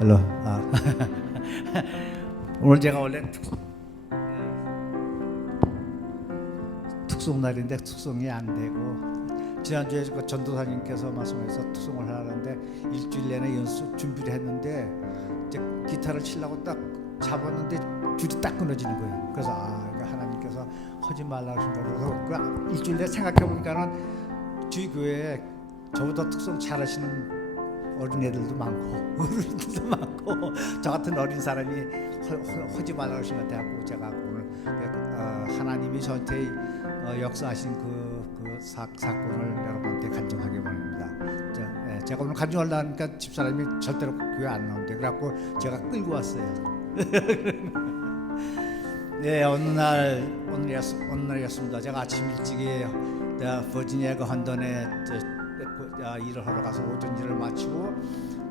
헬로. 아. 오늘 제가 원래 특, 특송 날인데 특송이 안 되고 지난주에 그 전도사님께서 말씀해서 특송을 하라는데 일주일 내내 연습 준비를 했는데 이제 기타를 치려고 딱 잡았는데 줄이 딱 끊어지는 거예요. 그래서 아 이거 하나님께서 하지 말라 하신 거라서 그 일주일 내에 생각해 보니까는 주위 교회에 저보다 특송 잘하시는 어린 애들도 많고 어른들도 많고 저 같은 어린 사람이 허, 허, 하지 말라 하신 것 같아요. 제가 오늘 어, 하나님이 저한테 어, 역사하신 그, 그 사, 사건을 여러분한테 간증하게 원합니다. 저, 예, 제가 오늘 간증하려니까 집사람이 절대로 교회 안 나온대. 그래갖고 제가 끌고 왔어요. 네 어느 날 오늘이었 어느 날이었습니다. 제가 아침 일찍에 내가 버지니아 그 헌던에 저, 그, 아, 일을 하러 가서 오전 일을 마치고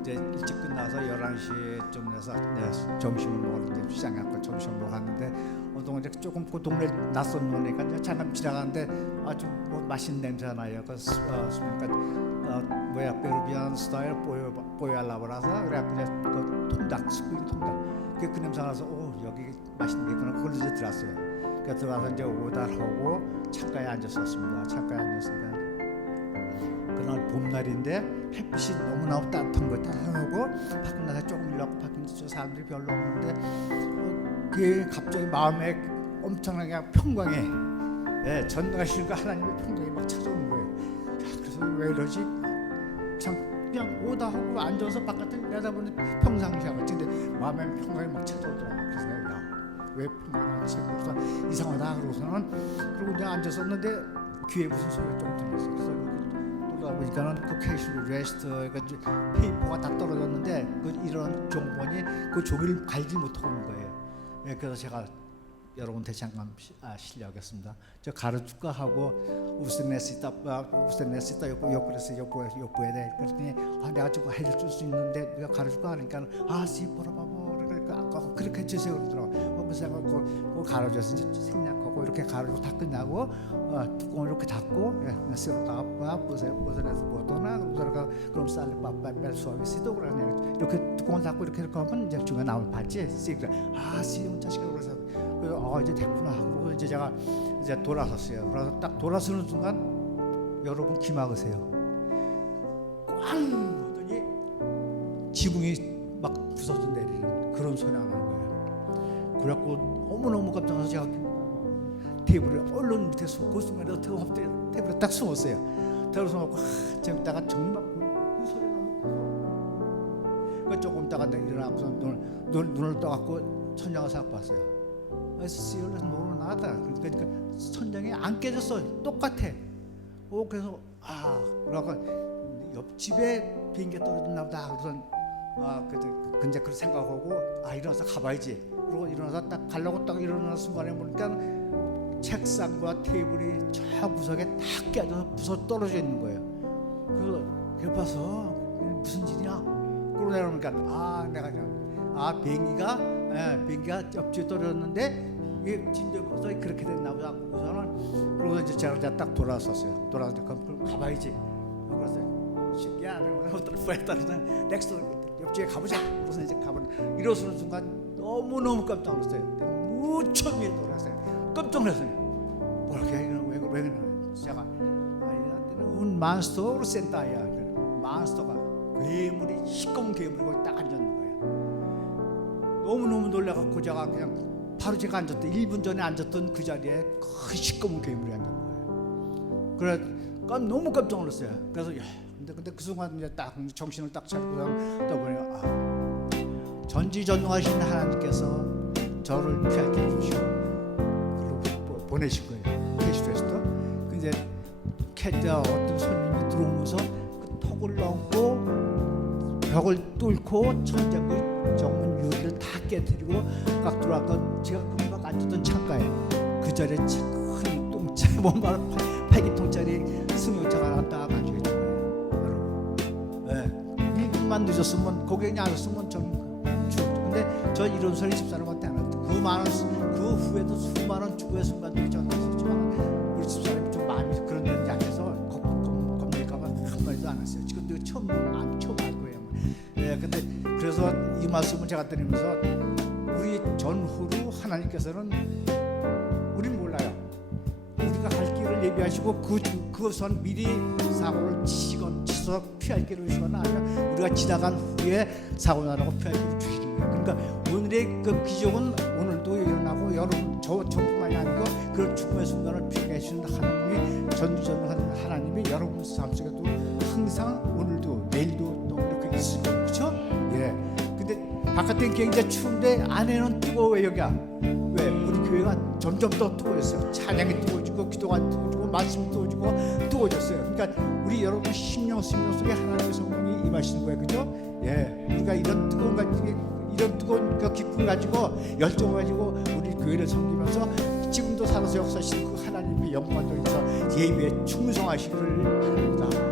이제 일찍 끝나서 11시에 좀 돼서 내가 점심을 먹었는데 시장에 가고 점심을 먹었는데 동안 이제 조금 그 동네 낯선 이제 잠깐 지나가는데 아주 뭐 맛있는 냄새가 나요. 그 스- 어, 그러니까 어, 뭐야 페루비안 스타일 뽀요 뽀요알라브라서 그래갖고 이제 그 통닭 스프링 통닭 그, 그 냄새 나서 오 여기 맛있는 게 있구나 그걸 이제 들었어요. 그래서 들어가서 이제 오달하고 창가에 앉았었습니다. 창가에 앉았으니까 봄날인데 햇빛이 너무너무 따뜻한 거 따뜻하고 밖에 나가 조금 일하고 밖에 저 사람들이 별로 없는데 어, 그게 갑자기 마음에 엄청나게 평강에 예, 전능하신 그 하나님의 평강이 막 찾아오는 거예요. 야, 그래서 왜 이러지? 참 그냥 오다 하고 앉아서 바깥에 내다보니 평상시야 같이 근데 마음에 평강이 막 찾아오더라고. 그래서 평강이 안 찾고 그래서 이상하다 그러고서는 그리고 이제 앉았었는데 귀에 무슨 소리가 좀 들렸어. 그래서 이렇게 돌아보니까는 그 캐시 레스트 그 이제 페이퍼가 다 떨어졌는데 그 이런 종본이 그 종이를 갈지 못하고 있는 거예요. 예, 그래서 제가 잠깐 시- 아, 실례하겠습니다. 저 가르줄까 하고 우스네시다 우스네시다 요거 요그레스 요거 요거에 대해 그랬더니 아 내가 좀 해줄 수 있는데 네가 가르줄까 하니까 아 시보라바보 그러니까 아까 그렇게 해주세요 그러더라고. 어, 그거 가르줘서 이제 생략하고 이렇게 가르고 다 끝나고 어, 뚜껑을 이렇게 닫고 예, 쓰러다 봐 보세요 보세요 뭐도나 그러다가 그럼 쌀 빠빠 뺄 수업이 시도 그러네 이렇게 뚜껑을 닫고 이렇게 이렇게 하면 이제 중간에 나올 받지 씨 그래 아씨 자식아 그래서 그래서 아 이제 됐구나 하고 이제 제가 이제 돌아섰어요. 그래서 딱 돌아서는 순간 여러분 귀 막으세요. 꽝 하더니 지붕이 막 부서져 내리는 그런 소리가 나는 거예요. 그래갖고 너무너무 깜짝 놀라서 제가 테이블에 얼른 밑에 숨, 그 순간에 어떻게 엎드려 테이블에 딱 숨었어요. 테이블에 숨었고 좀 있다가 정말 그 소리가 나고 그 조금 있다가 일어나고서 눈을, 눈, 눈을 떠갖고 천장을 싹 봤어요. 그래서 시올에서 노는 나다. 그러니까 천장이 안 깨졌어. 똑같아. 오 그래서 아 그러고 옆집에 비행기 떨어졌나 보다. 그래서 아 그때 근데 그런 생각하고 아 일어나서 가봐야지. 그리고 일어나서 딱 가려고 딱 일어나는 순간에 보니까 책상과 테이블이 저 구석에 다 깨져서 부서 떨어져 있는 거예요. 그래서 개봐서 무슨 일이야? 그러고 내려오니까 아 내가 그냥 아 비행기가 예, 비행기가 옆집에 떨어졌는데 이게 진도에서 그렇게 됐나 보다 하고서는 그러고 이제 제가 딱 돌아섰어요. 돌아서 그럼 가봐야지. 그래서 야 내가 어떨 뻔했다는 넥스트 옆집에 가보자. 그래서 이제 가보는 일어서는 순간 너무 너무 깜짝 놀랐어요. 무척 놀랐어요. 깜짝 놀랐어요. 뭐라게 왜, 왜 그러냐? 제가 아이한테는 만스터 센터야. 만스터가 괴물이 시꺼먼 괴물이 거기 딱 앉아 있는 거예요. 너무 너무 놀라갖고 제가 그냥 바로 제가 앉았던 1분 전에 앉았던 그 자리에 그 시꺼먼 괴물이 앉아 있는 거예요. 그래 깜 너무 깜짝 놀랐어요. 그래서 야, 근데 근데 그 순간 이제 딱 정신을 딱 차리고 또 보니 아, 전지전능하신 하나님께서 저를 피하게 해주시고 그리고 보- 보내신 거예요. 캐시트에서도 근데 캐자 어떤 손님이 들어오면서 그 턱을 넘고 벽을 뚫고 천장을 정문 유리를 다 깨뜨리고 막 들어왔고 제가 금방 앉았던 창가에 그 자리에 큰 똥차 뭔가 폐기통짜리 승용차가 딱 앉아 있는 거예요. 여러분, 예, 1분만 늦었으면 고객이 안 왔으면. 근데 저 이런 소리 집사람한테 안 했죠. 그 많은 수- 그 후에도 수많은 죽음의 순간들이 있었지만 우리 집사람이 좀 마음이 그런 데는 약해서 겁낼까봐 한 마디도 안 했어요. 지금도 처음 안 처음 알 거예요. 예, 근데 그래 그래서 이 말씀을 제가 드리면서 우리 전후로 하나님께서는 우린 몰라요. 우리가 갈 길을 예비하시고 그 그것은 미리 사고를 치건 치서 피할 길을 주거나 아니면 우리가 지나간 후에 사고 나라고 피할 길을 주시는 거예요. 그러니까 오늘의 그 기적은 오늘도 일어나고 여러분 저 저뿐만이 아니고 그 죽음의 순간을 계신 하나님이 전지전능한 하나님이 여러분 삶 속에도 항상 오늘도 내일도 또 이렇게 있을 거예요. 그렇죠? 예. 근데 바깥엔 굉장히 추운데 안에는 뜨거워요 여기야. 왜? 우리 교회가 점점 더 뜨거워졌어요. 찬양이 뜨거워지고 기도가 뜨거워지고 말씀이 뜨거워지고 뜨거워졌어요. 그러니까 우리 여러분 심령 심령 속에 하나님의 성령이 임하시는 거예요, 그죠? 예, 우리가 이런 뜨거운 가지고 이런 뜨거운 그 기쁨 가지고 열정 가지고 우리 교회를 섬기면서 지금도 살아서 역사하시는 그 하나님의 영광을 위해서 예배에 충성하시기를 바랍니다.